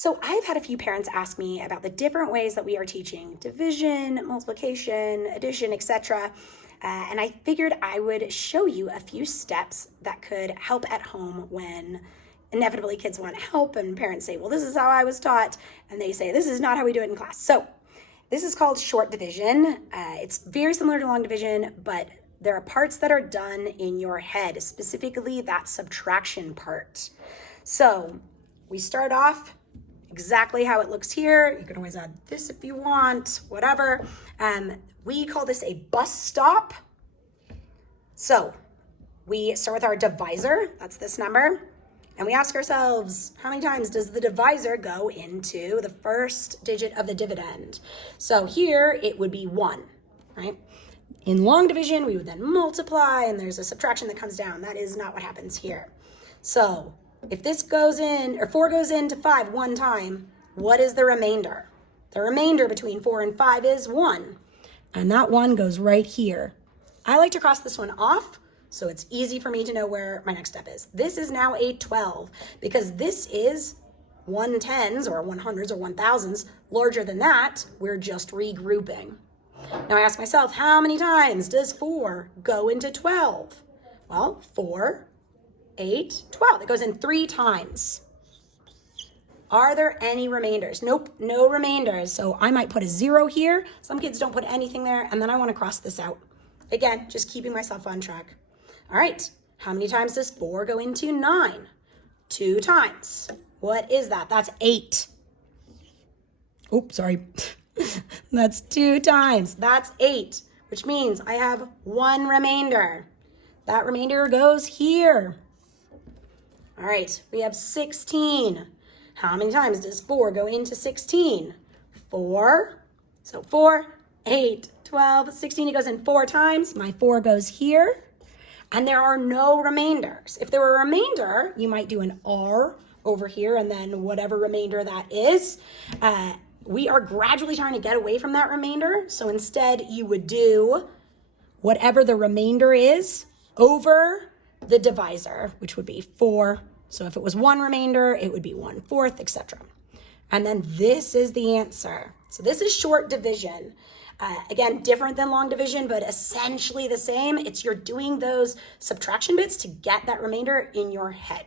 So I've had a few parents ask me about the different ways that we are teaching division, multiplication, addition, etc. And I figured I would show you a few steps that could help at home when inevitably kids want help and parents say, well, this is how I was taught. And they say, this is not how we do it in class. So this is called short division. It's very similar to long division, but there are parts that are done in your head, specifically that subtraction part. So we start off exactly how it looks here. You can always add this if you want, whatever. We call this a bus stop. So we start with our divisor, that's this number, and we ask ourselves, how many times does the divisor go into the first digit of the dividend? So here it would be 1, right? In long division, we would then multiply, and there's a subtraction that comes down. That is not what happens here. So if this goes in, or 4 goes into 5 one time, what is the remainder? The remainder between 4 and 5 is 1. And that 1 goes right here. I like to cross this one off, so it's easy for me to know where my next step is. This is now a 12, because this is 110s or 100s or 1000s. Larger than that, we're just regrouping. Now I ask myself, how many times does 4 go into 12? Well, 4, 8, 12. It goes in 3 times. Are there any remainders? Nope, no remainders. So I might put a 0 here. Some kids don't put anything there, and then I want to cross this out. Again, just keeping myself on track. All right, how many times does 4 go into 9? 2 times. What is that? That's 8. Oops, sorry. That's 2 times. That's 8, which means I have 1 remainder. That remainder goes here. All right, we have 16. How many times does 4 go into 16? 4. So 4, 8, 12, 16. It goes in 4 times. My 4 goes here. And there are no remainders. If there were a remainder, you might do an R over here and then whatever remainder that is. We are gradually trying to get away from that remainder. So instead, you would do whatever the remainder is over the divisor, which would be 4. So if it was 1 remainder, it would be 1/4, etc. And then this is the answer. So this is short division. Again, different than long division, but essentially the same. It's you're doing those subtraction bits to get that remainder in your head.